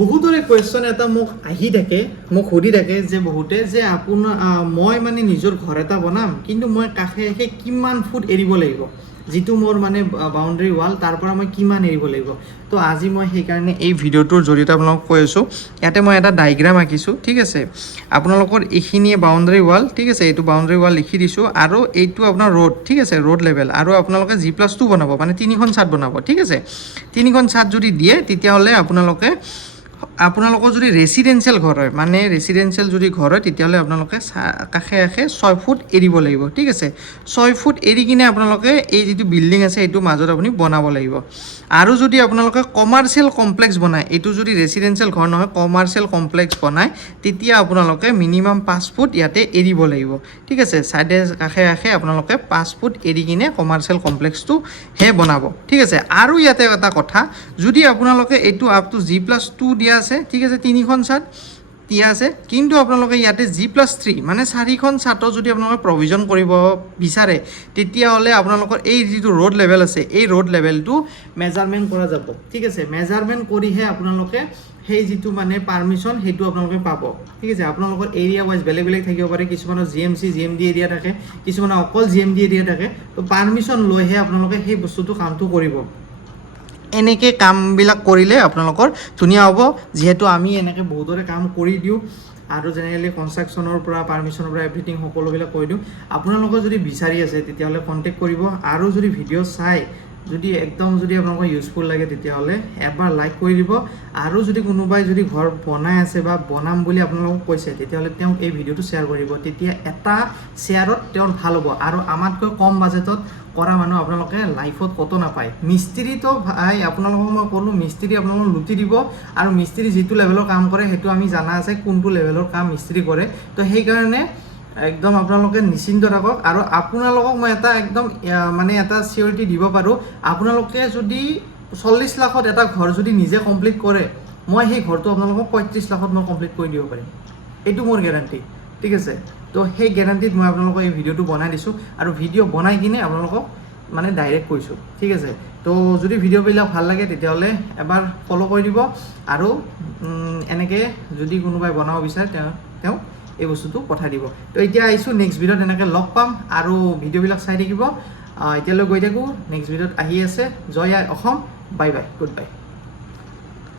বহুতৰে কুৱেশ্যন এটা মোক আহি থাকে, মোক সুধি থাকে যে বহুতে যে মই মানে নিজৰ ঘৰ এটা বনাম, কিন্তু মই কাষে কাষে কিমান ফুট এৰিব লাগিব, যিটো মোৰ মানে বাউণ্ডেৰী ৱাল তাৰ পৰা মই কিমান এৰিব লাগিব। তো আজি মই সেইকাৰণে এই ভিডিঅ'টোৰ জৰিয়তে আপোনালোকক কৈ আছোঁ। ইয়াতে মই এটা ডায়েগ্ৰাম আঁকিছোঁ, ঠিক আছে। আপোনালোকৰ এইখিনিয়ে বাউণ্ডেৰী ৱাল, ঠিক আছে, এইটো বাউণ্ডেৰী ৱাল লিখি দিছোঁ, আৰু এইটো আপোনাৰ ৰোড, ঠিক আছে, ৰোড লেভেল। আৰু আপোনালোকে G+2 বনাব, মানে 3খন ছাদ বনাব, ঠিক আছে। 3খন ছাদ যদি দিয়ে তেতিয়াহ'লে আপোনালোকৰ যদি ৰেচিডেঞ্চিয়েল ঘৰ হয়, মানে ৰেচিডেঞ্চিয়েল যদি ঘৰ হয়, তেতিয়াহ'লে আপোনালোকে কাষে কাষে 6 ফুট এৰিব লাগিব, ঠিক আছে। 6 ফুট এৰি কিনে আপোনালোকে এই যিটো বিল্ডিং আছে এইটো মাজত আপুনি বনাব লাগিব। আৰু যদি আপোনালোকে কমাৰ্চিয়েল কমপ্লেক্স বনায়, এইটো যদি ৰেচিডেঞ্চিয়েল ঘৰ নহয় কমাৰ্চিয়েল কমপ্লেক্স বনায়, তেতিয়া আপোনালোকে মিনিমাম 5 ফুট ইয়াতে এৰিব লাগিব, ঠিক আছে। ছাইডে কাষে কাষে আপোনালোকে 5 ফুট এৰি কিনে কমাৰ্চিয়েল কমপ্লেক্সটো হে বনাব, ঠিক আছে। আৰু ইয়াতে এটা কথা, যদি আপোনালোকে এইটো আপটো G+2 দিয়া আছে, ঠিক আছে, 3খন ছাদ দিয়া আছে, কিন্তু আপোনালোকে ইয়াতে G+3 মানে 4খন ছাদৰ যদি আপোনালোকে প্ৰভিজন কৰিব বিচাৰে, তেতিয়াহ'লে আপোনালোকৰ এই যিটো ৰোড লেভেল আছে, এই ৰোড লেভেলটো মেজাৰমেণ্ট কৰা যাব, ঠিক আছে। মেজাৰমেণ্ট কৰিহে আপোনালোকে সেই যিটো মানে পাৰ্মিশ্যন সেইটো আপোনালোকে পাব, ঠিক আছে। আপোনালোকৰ এৰিয়া ৱাইজ বেলেগ বেলেগ থাকিব পাৰে, কিছুমানৰ GMC GMD এৰিয়া থাকে, কিছুমানৰ অকল GMD এৰিয়া থাকে। তো পাৰ্মিশ্যন লৈহে আপোনালোকে সেই বস্তুটো কামটো কৰিব। এনেকৈ কামবিলাক কৰিলে আপোনালোকৰ ধুনীয়া হ'ব, যিহেতু আমি এনেকৈ বহুতৰে কাম কৰি দিওঁ, আৰু জেনেৰেলি কনষ্ট্ৰাকশ্যনৰ পৰা পাৰ্মিশ্যনৰ পৰা এভৰিথিং সকলোবিলাক কৰি দিওঁ। আপোনালোকৰ যদি বিচাৰি আছে তেতিয়াহ'লে কণ্টেক্ট কৰিব, আৰু যদি ভিডিঅ' চাই যদি একদম যদি আপোনালোকৰ ইউজফুল লাগে তেতিয়াহ'লে এবাৰ লাইক কৰি দিব। আৰু যদি কোনোবাই যদি ঘৰ বনাই আছে বা বনাম বুলি আপোনালোকক কৈছে, তেতিয়াহ'লে তেওঁক এই ভিডিঅ'টো শ্বেয়াৰ কৰিব, তেতিয়া এটা শ্বেয়াৰত তেওঁৰ ভাল হ'ব। আৰু আমাতকৈ কম বাজেটত কৰা মানুহ আপোনালোকে লাইফত ক'তো নাপায়। মিস্ত্ৰীটো ভাই আপোনালোকক মই ক'লোঁ, মিস্ত্ৰী আপোনালোকক লুটি দিব, আৰু মিস্ত্ৰী যিটো লেভেলৰ কাম কৰে সেইটো আমি জানা আছে কোনটো লেভেলৰ কাম মিস্ত্ৰী কৰে। তো সেইকাৰণে একদম আপোনালোকে নিশ্চিন্ত থাকক। আৰু আপোনালোকক মই এটা একদম মানে এটা চিয়ৰিটি দিব পাৰোঁ, আপোনালোকে যদি 40 লাখত এটা ঘৰ যদি নিজে কমপ্লিট কৰে, মই সেই ঘৰটো আপোনালোকক 35 লাখত মই কমপ্লিট কৰি দিব পাৰিম, এইটো মোৰ গেৰাণ্টি, ঠিক আছে। তো সেই গেৰাণ্টিত মই আপোনালোকক এই ভিডিঅ'টো বনাই দিছোঁ, আৰু ভিডিঅ' বনাই কিনে আপোনালোকক মানে ডাইৰেক্ট কৈছোঁ, ঠিক আছে। তো যদি ভিডিঅ'বিলাক ভাল লাগে তেতিয়াহ'লে এবাৰ ফ'ল' কৰি দিব, আৰু এনেকৈ যদি কোনোবাই বনাব বিচাৰে তেওঁ এই বস্তুটো পঠাই দিব। তো এতিয়া আহিছোঁ নেক্সট ভিডিঅ'ত এনেকৈ লগ পাম, আৰু ভিডিঅ'বিলাক চাই থাকিব। এতিয়ালৈ গৈ থাকোঁ, নেক্সট ভিডিঅ'ত আহি আছে। জয় আই Assam, bye bye, good bye.